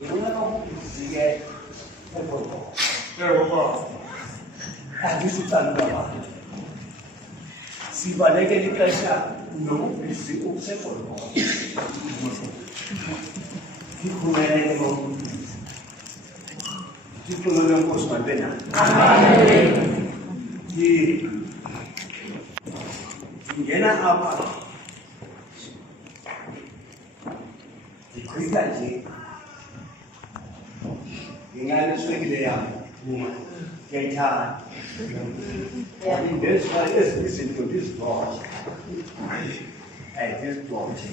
Sige, ito. Agisutangawa. Sibaleke ixesha nobisi usekolo. Sikhulele ngoku. Sikhulele Nkosi Mabena. Amen. Ngena apha. Ndichitha nje. Nginganiswekile yami. Ngiyayithanda. Ndezwa ezinye izinto ndizibona. Ndizibona nje.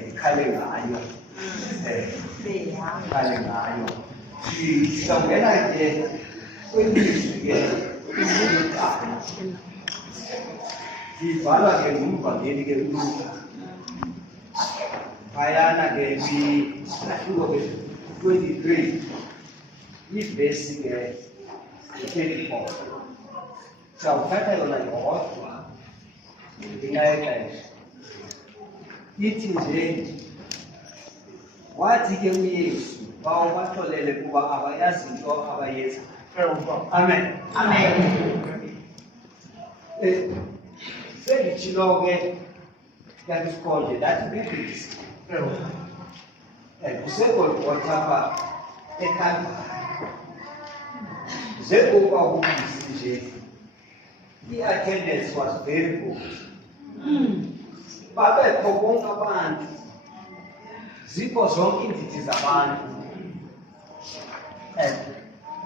Ndikhale ngayo. Ndikhale ngayo. Sizawungena ke kwelizwi ke lokuqala. Ndivala ke ngumvangeli ke uLuka. Phayana ke kwilahluko ke 23 ivesi ke 24. Sawuthatha yona yodwa ndingayexesha. Ithi nje wathi ke uYesu bawaxolele kuba abayazi into abayenza. Amen. Amen. Senditshilo ke ngasikonde ndathi bibhisi. KuseGolgotha apha eKalvari. Njengoba ubisi nje, i-attendance was very good. Babekho bonke abantu, zikho zonke iindidi zabantu.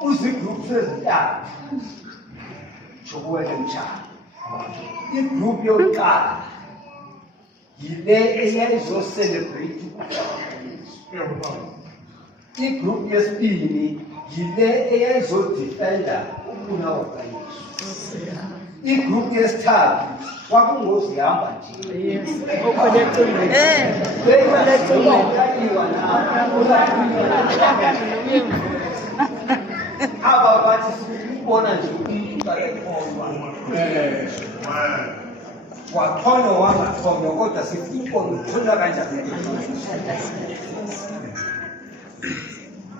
Uzigroups ezintathu zokuwela umtshana. Igroup yokuqala yile eyayizocelebrate igroup yesibini yile eyayizodefenda ubulawa bukaYesu. Igroup yesithathu kwakungozihamba nje. Aba bathi sikubona nje umuntu ekholwa. Wathonywa wangathonywa kodwa sifuna ukubona uthonywa kanjani.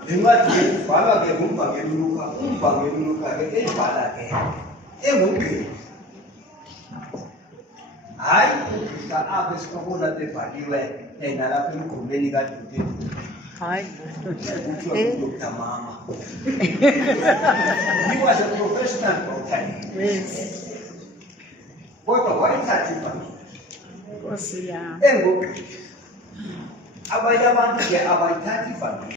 Incwadi ke ibhalwa ke ngumvangeli uLuka. Umvangeli uLuka ke ebhala ke engugqirha. Hayi ugqirha apha esikubona bebhaliwe nalapha emgqomeni kaDude. Hayi. Kuthiwa uDr. Mama. He was a professional doctor. Yes. Kodwa wayithatha ivangeli. Nkosi yami. Engugqirha. Abanye abantu ke abayithathi ivangeli.